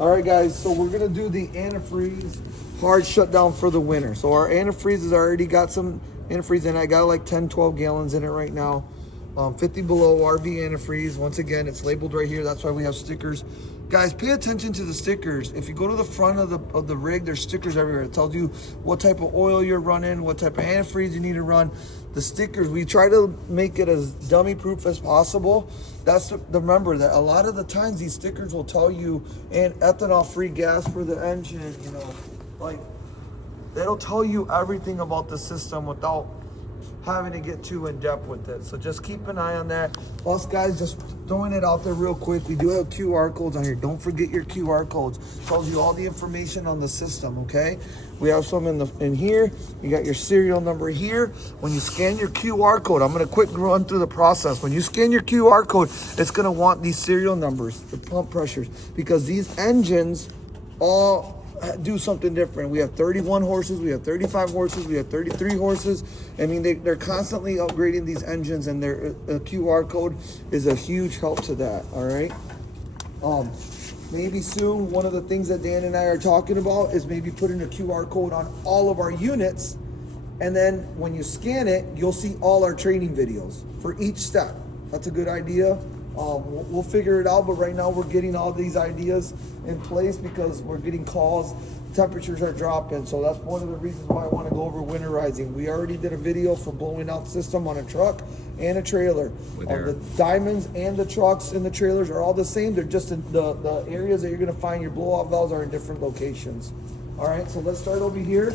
All right, guys, so we're gonna do the antifreeze hard shutdown for the winter. So our antifreeze has already got some antifreeze in it. I got like 10, 12 gallons in it right now. 50 below RV antifreeze. Once again, it's labeled right here. That's why we have stickers. Guys, pay attention to the stickers. If you go to the front of the rig, there's stickers everywhere. It tells you what type of oil you're running, what type of antifreeze you need to run. The stickers, we try to make it as dummy proof as possible. That's remember that a lot of the times these stickers will tell you and ethanol free gas for the engine, you know, like they'll tell you everything about the system without having to get too in depth with it. So just keep an eye on that. Plus, guys, just throwing it out there real quick, we do have QR codes on here. Don't forget your QR codes. It tells you all the information on the system, okay? We have some in here. You got your serial number here. When you scan your QR code, I'm gonna quick run through the process. When you scan your QR code, it's gonna want these serial numbers, the pump pressures, because these engines all do something different. We have 31 horses, we have 35 horses, we have 33 horses. I mean, they're constantly upgrading these engines, and their QR code is a huge help to that, all right? Maybe soon, one of the things that Dan and I are talking about is maybe putting a QR code on all of our units, and then when you scan it, you'll see all our training videos for each step. That's a good idea. We'll figure it out, but right now we're getting all these ideas in place because we're getting calls, temperatures are dropping, so that's one of the reasons why I want to go over winterizing. We already did a video for blowing out system on a truck and a trailer. The diamonds and the trucks and the trailers are all the same. They're just in the areas that you're going to find your blowout valves are in different locations. All right, so let's start over here.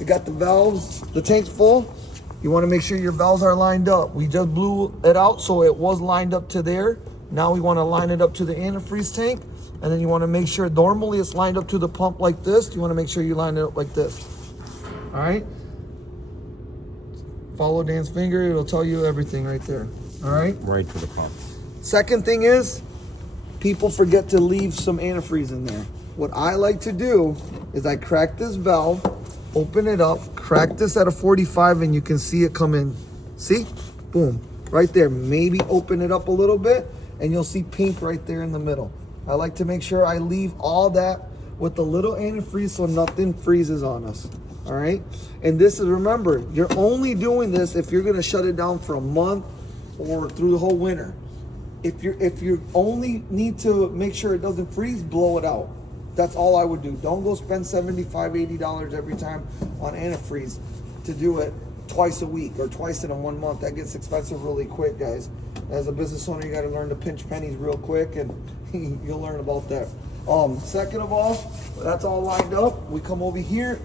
We got the valves, the tank's full. You want to make sure your valves are lined up. We just blew it out, so it was lined up to there. Now we want to line it up to the antifreeze tank, and then you want to make sure, normally it's lined up to the pump like this. You want to make sure you line it up like this. All right? Follow Dan's finger, it'll tell you everything right there. All right? Right to the pump. Second thing is, people forget to leave some antifreeze in there. What I like to do is I crack this valve, open it up, crack this at a 45, and you can see it come in. See? Boom. Right there. Maybe open it up a little bit, and you'll see pink right there in the middle. I like to make sure I leave all that with a little antifreeze so nothing freezes on us. All right? And this is, remember, you're only doing this if you're going to shut it down for a month or through the whole winter. If you only need to make sure it doesn't freeze, blow it out. That's all I would do. Don't go spend $75, $80 every time on antifreeze to do it twice a week or twice in a 1 month. That gets expensive really quick, guys. As a business owner, you got to learn to pinch pennies real quick, and you'll learn about that. Second of all, that's all lined up. We come over here.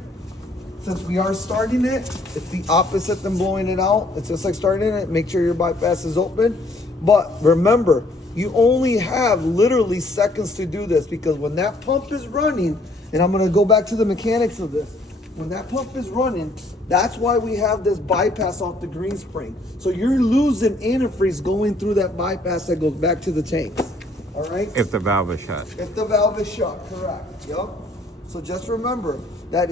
Since we are starting it, it's the opposite than blowing it out. It's just like starting it. Make sure your bypass is open. But remember, you only have literally seconds to do this, because when that pump is running, and I'm gonna go back to the mechanics of this, when that pump is running, that's why we have this bypass off the green spring. So you're losing antifreeze going through that bypass that goes back to the tank. All right? If the valve is shut. If the valve is shut, correct. Yep. So just remember that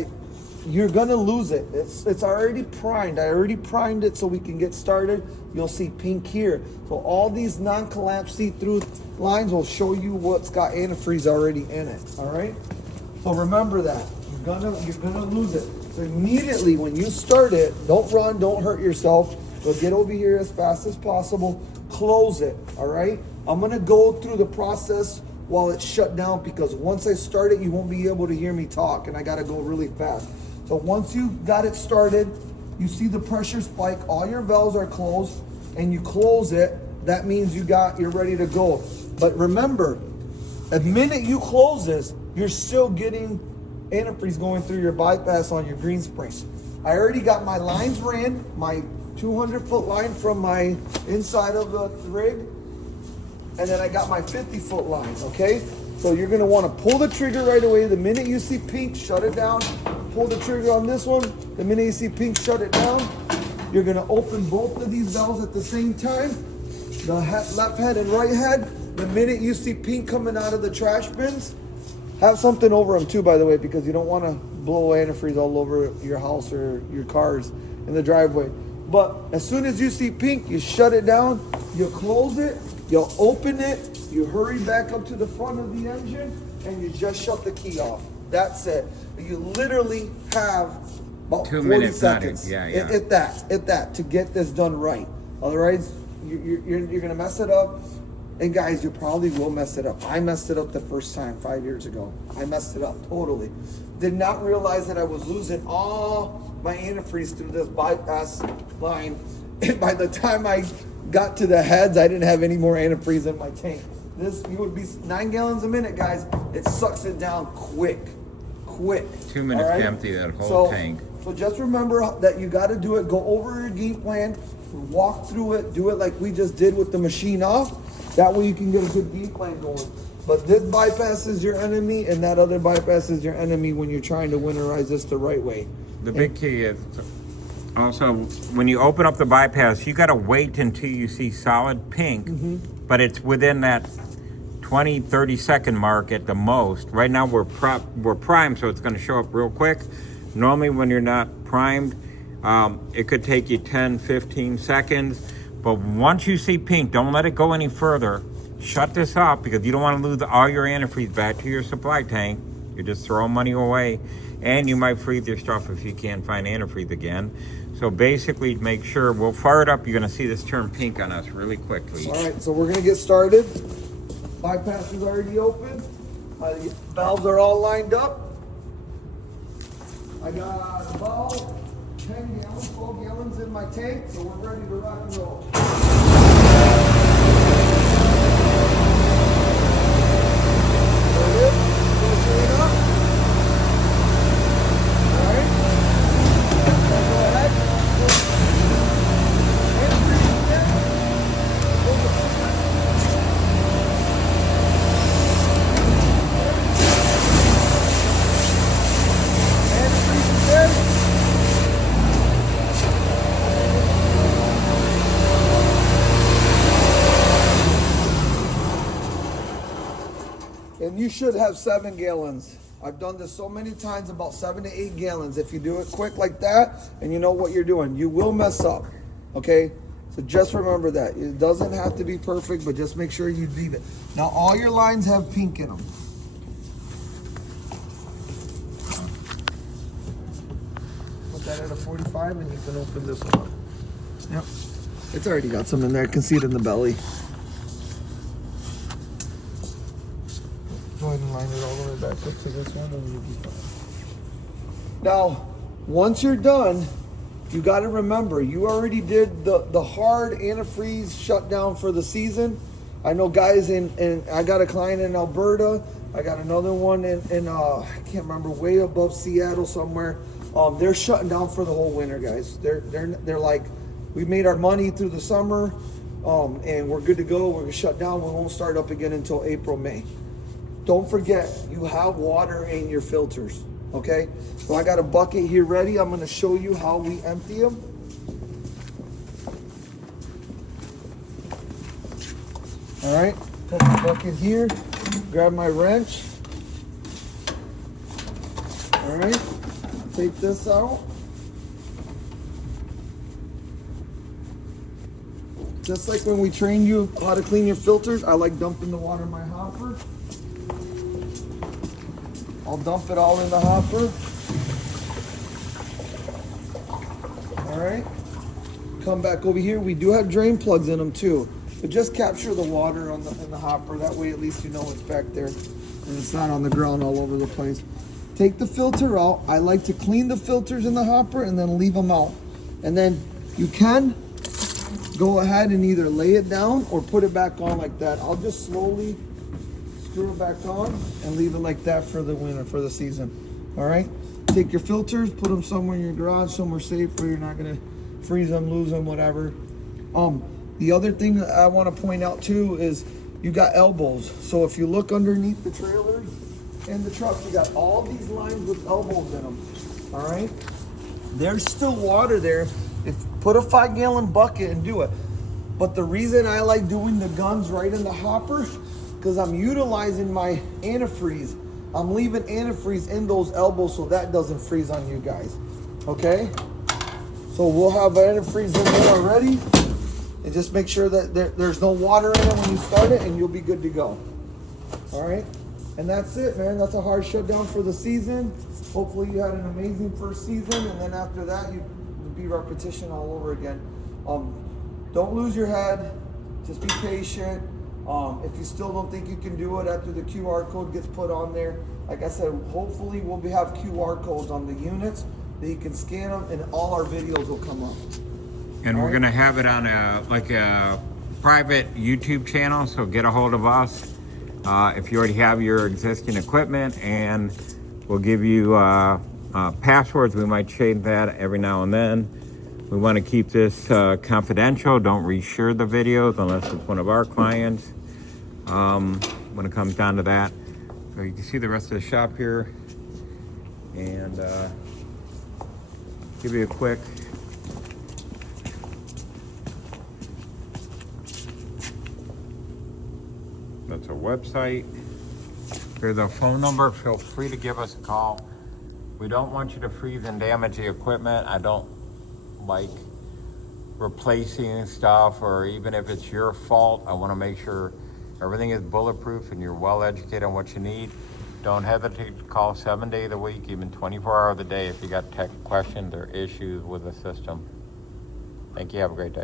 you're gonna lose it. It's already primed. I already primed it so we can get started. You'll see pink here. So all these non-collapse see-through lines will show you what's got antifreeze already in it. All right. So remember that you're gonna lose it. So immediately when you start it, don't run, don't hurt yourself. So get over here as fast as possible. Close it. All right. I'm gonna go through the process while it's shut down, because once I start it, you won't be able to hear me talk, and I gotta go really fast. So once you got it started, you see the pressure spike, all your valves are closed, and you close it, that means you're ready to go. But remember, the minute you close this, you're still getting antifreeze going through your bypass on your green spring. I already got my lines ran, my 200-foot line from my inside of the rig, and then I got my 50-foot line, okay? So you're gonna wanna pull the trigger right away. The minute you see pink, shut it down. Pull the trigger on this one. The minute you see pink, shut it down. You're gonna open both of these valves at the same time. The left head and right head. The minute you see pink coming out of the trash bins, have something over them too, by the way, because you don't wanna blow antifreeze all over your house or your cars in the driveway. But as soon as you see pink, you shut it down, you close it, you'll open it, You hurry back up to the front of the engine and you just shut the key off. That's it. You literally have about 2 40 minutes, seconds. Yeah. At that to get this done right. Otherwise, you're gonna mess it up. And guys, you probably will mess it up. I messed it up the first time 5 years ago. I messed it up totally. Did not realize that I was losing all my antifreeze through this bypass line. And by the time I got to the heads, I didn't have any more antifreeze in my tank. This, you would be 9 gallons a minute, guys. It sucks it down quick. 2 minutes to empty that whole tank. So just remember that you got to do it. Go over your game plan, walk through it, do it like we just did with the machine off. That way you can get a good game plan going. But this bypass is your enemy, and that other bypass is your enemy when you're trying to winterize this the right way. The big key is also when you open up the bypass, you got to wait until you see solid pink, but it's within that 20-30 second mark at the most. Right now we're primed, so it's going to show up real quick. Normally when you're not primed, it could take you 10-15 seconds, but once you see pink, don't let it go any further. Shut this up, because you don't want to lose all your antifreeze back to your supply tank. You're just throwing money away, and you might freeze your stuff if you can't find antifreeze again. So basically, make sure, we'll fire it up. You're going to see this turn pink on us really quickly. All right, so we're going to get started. Bypass is already open. My valves are all lined up. I got about 10 gallons, 12 gallons in my tank, so we're ready to rock and roll. There it is. Filter it up. All right. Go ahead. Antifreeze again. And you should have 7 gallons. I've done this so many times, about 7 to 8 gallons. If you do it quick like that and you know what you're doing, you will mess up, okay? So just remember that. It doesn't have to be perfect, but just make sure you leave it. Now all your lines have pink in them. Put that at a 45 and you can open this one up. Yep. It's already got some in there. I can see it in the belly. Go ahead and line it all the way back up to this one and you'll be fine. Now, once you're done, you got to remember, you already did the hard antifreeze shutdown for the season. I know guys and I got a client in Alberta. I got another one in I can't remember, way above Seattle somewhere. They're shutting down for the whole winter, guys. They're like, we made our money through the summer, and we're good to go. We're gonna shut down. We won't start up again until April, May. Don't forget, you have water in your filters, okay? So I got a bucket here ready. I'm gonna show you how we empty them. All right, put my bucket here, grab my wrench. All right, take this out. Just like when we train you how to clean your filters, I like dumping the water in my hopper. I'll dump it all in the hopper. All right. Come back over here. We do have drain plugs in them too. But just capture the water in the hopper. That way at least you know it's back there and it's not on the ground all over the place. Take the filter out. I like to clean the filters in the hopper and then leave them out. And then you can go ahead and either lay it down or put it back on like that. I'll just slowly screw it back on and leave it like that for the winter, for the season. All right, take your filters, put them somewhere in your garage, somewhere safe where you're not gonna freeze them, lose them, whatever. The other thing that I want to point out too is you got elbows. So if you look underneath the trailers and the truck, you got all these lines with elbows in them. All right, there's still water there. Put a 5 gallon bucket and do it. But the reason I like doing the guns right in the hopper, because I'm utilizing my antifreeze. I'm leaving antifreeze in those elbows so that doesn't freeze on you guys. Okay? So we'll have antifreeze in there already. and just make sure that there's no water in it when you start it, and you'll be good to go. All right, and that's it, man. That's a hard shutdown for the season. Hopefully you had an amazing first season, and then after that, you be repetition all over again. Don't lose your head. Just be patient. If you still don't think you can do it after the QR code gets put on there, like I said, hopefully we'll have QR codes on the units that you can scan them, and all our videos will come up. And we're gonna have it on a private YouTube channel, so get a hold of us if you already have your existing equipment, and we'll give you passwords. We might change that every now and then. We want to keep this confidential. Don't reshare the videos unless it's one of our clients. When it comes down to that. So you can see the rest of the shop here, and give you a quick that's a website. Here's a phone number. Feel free to give us a call. We don't want you to freeze and damage the equipment. I don't like replacing stuff, or even if it's your fault, I want to make sure everything is bulletproof and you're well educated on what you need. Don't hesitate to call 7 days a week, even 24 hours a day if you got tech questions or issues with the system. Thank you. Have a great day.